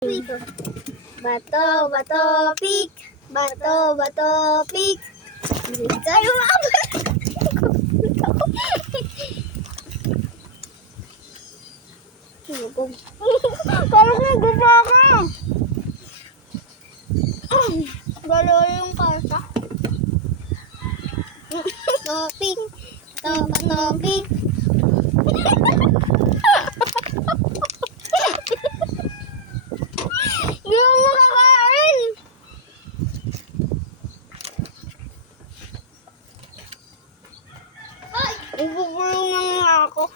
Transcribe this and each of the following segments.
Bato, bato, pick. Bato, bato, pick. Kayo parang naggupa ka. Galo yung karta. Topic. Topic. Hindi mo makakain. Ay! Ibubulong na nga ako.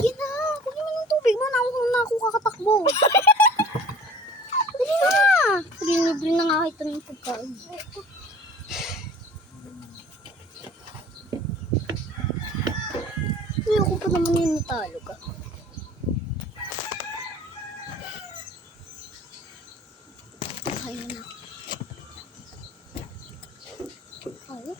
Sige na. Kunin mo ng tubig mo. Nakuha na ako kakatakbo. Dali na. Libre na nga ito ng pagkain. Ayoko pa naman yung natalo ka. Kaya na. Kaya?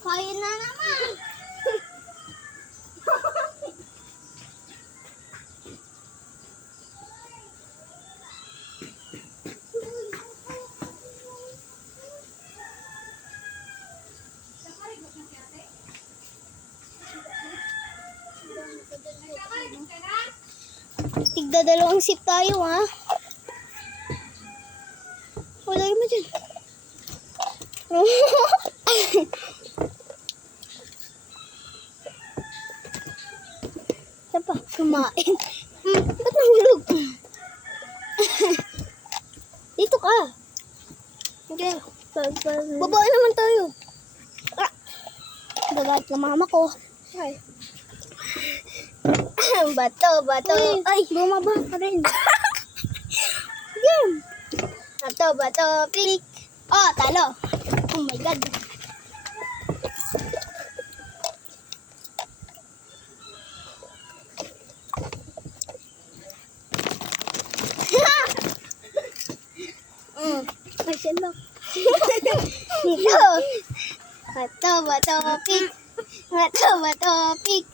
Kaya na naman. Tigda dalawang sip tayo, ha? Wala mo dyan. Sapa, kumain. Ba't nahulog? Dito ka. Okay. Babae naman tayo. Dagat na mama ko. Ay. Bato. Ay, bumaba ka rin. Game. Bato, pick. Oh, talo. Oh my God. Ay, siya lang. Dito. Bato, pick. Bato, pick.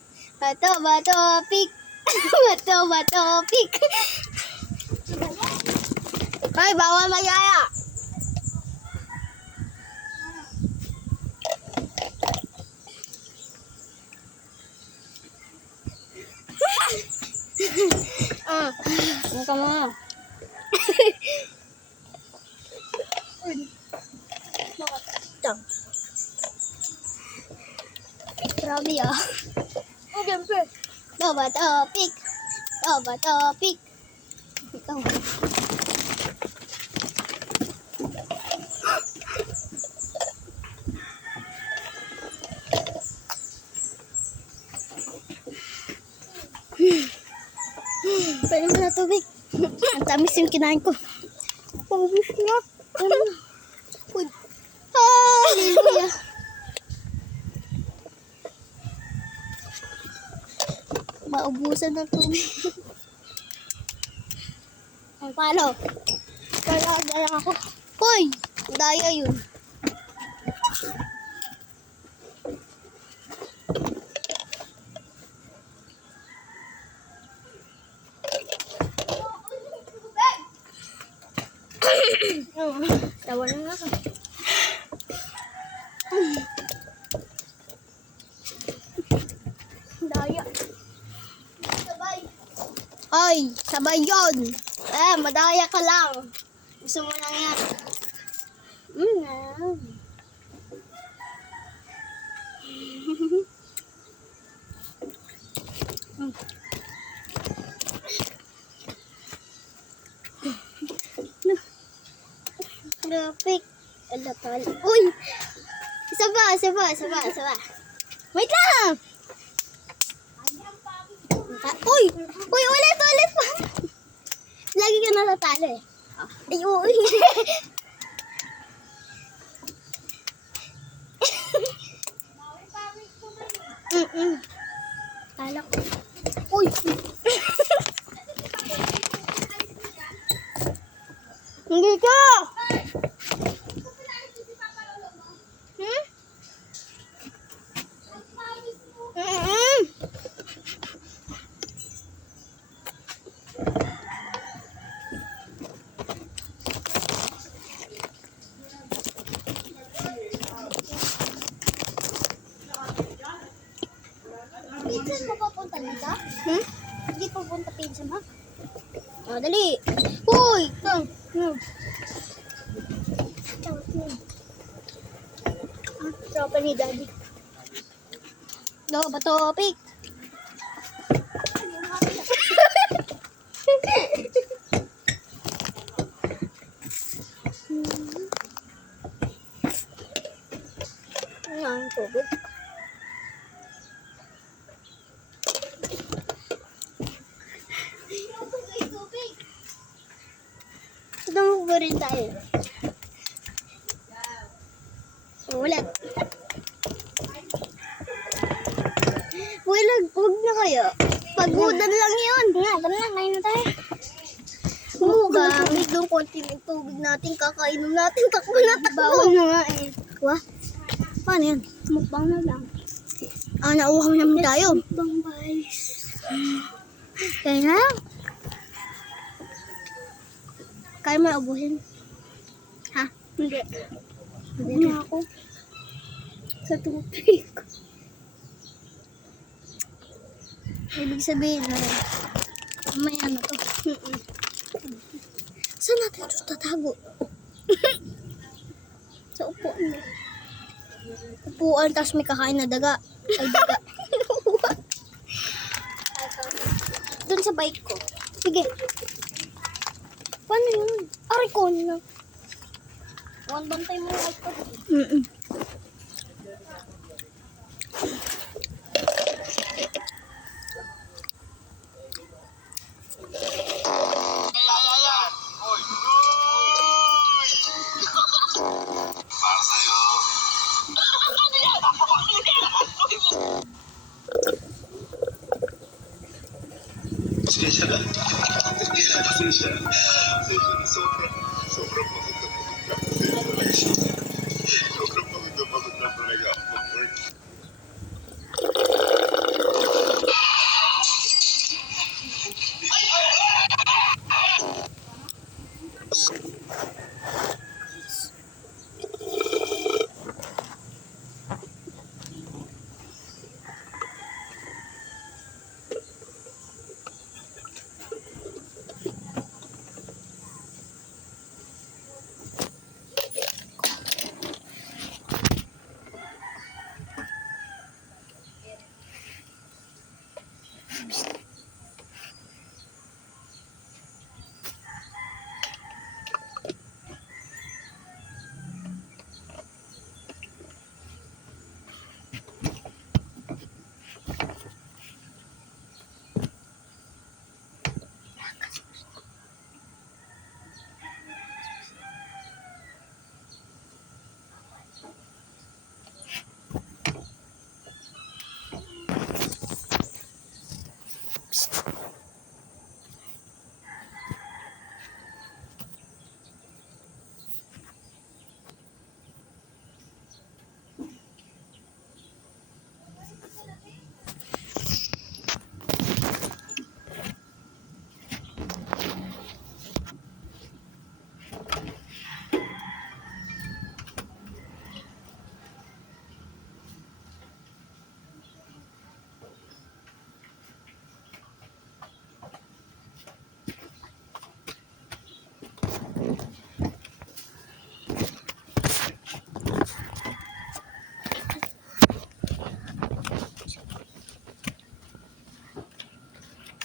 Bato, pick. Ay, bawal mayaya. Ano ka mga? Grabe ah. Oh, siyempre. Bato, pick. Ito. Pwede mo na tubig. Ang tamis yung kinain ko. Pangubis na. Hallelujah. Maubusan na tubig. Ang palo. Dala ako. Hoy! Daya yun. Tawa na nga ako. Daya. Sabay. Ay, sabay yun. Madaya ka lang. Gusto mo lang yan. Graphic. Uy! Isa pa. Wait lang! Uy! Uy, ulit! Lagi ka natatalo eh. Ay, uy! Tala ko. Uy! Hindi ka! Hmm? Pinsan mo papunta dito? Hindi papunta pinsan mo? Oh, dali. Uy! Tropa ni Daddy. No, ba topic? Ang tubig. Ito mo rin tayo. Ulit. Huwag na kayo. Pagudan lang yun. Tara na, kain na tayo. Mukbang. Doon konti ng tubig natin. Kakainom natin. Takbo na takbo. Bawal na nga eh. Wah? Paano yan? Mukbang na lang. Nauuhaw naman tayo. Mukbang guys. Kaya na lang. Kaya mo ubuhin? Ha? Hindi. Hindi na ako. Sa tubig. Ibig sabihin na rin. May ano to. Saan natin ito tatago? Sa upuan mo. Upuan, tapos may kakain na daga. Ay, daga. Doon sa bike ko. Sige. Paano yun? Aray ko na. Bantay mo yung bike ko. Para sa'yo. Pasensya na. Pasensya. Sobrang pagod na talaga siya. Sobrang pagod na talaga ako.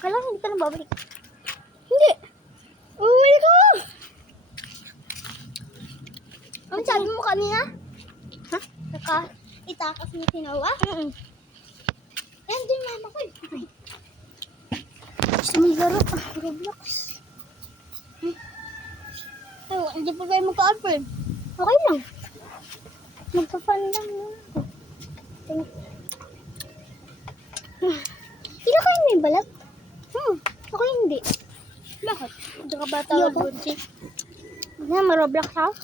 Kailangan hindi ka na babalik. Hindi. Uwi ko. Ang sabi mo kanina? Ha? Itakas mo si Noah? gusto mong laro. Roblox. Ay, hindi pa tayo magka-open. Okay lang. Magpa-fun lang. Hindi kayo may balat? Ako hindi. Bakit? Hindi ka ba tawag bunsi? Hindi na, ma-Roblox ako.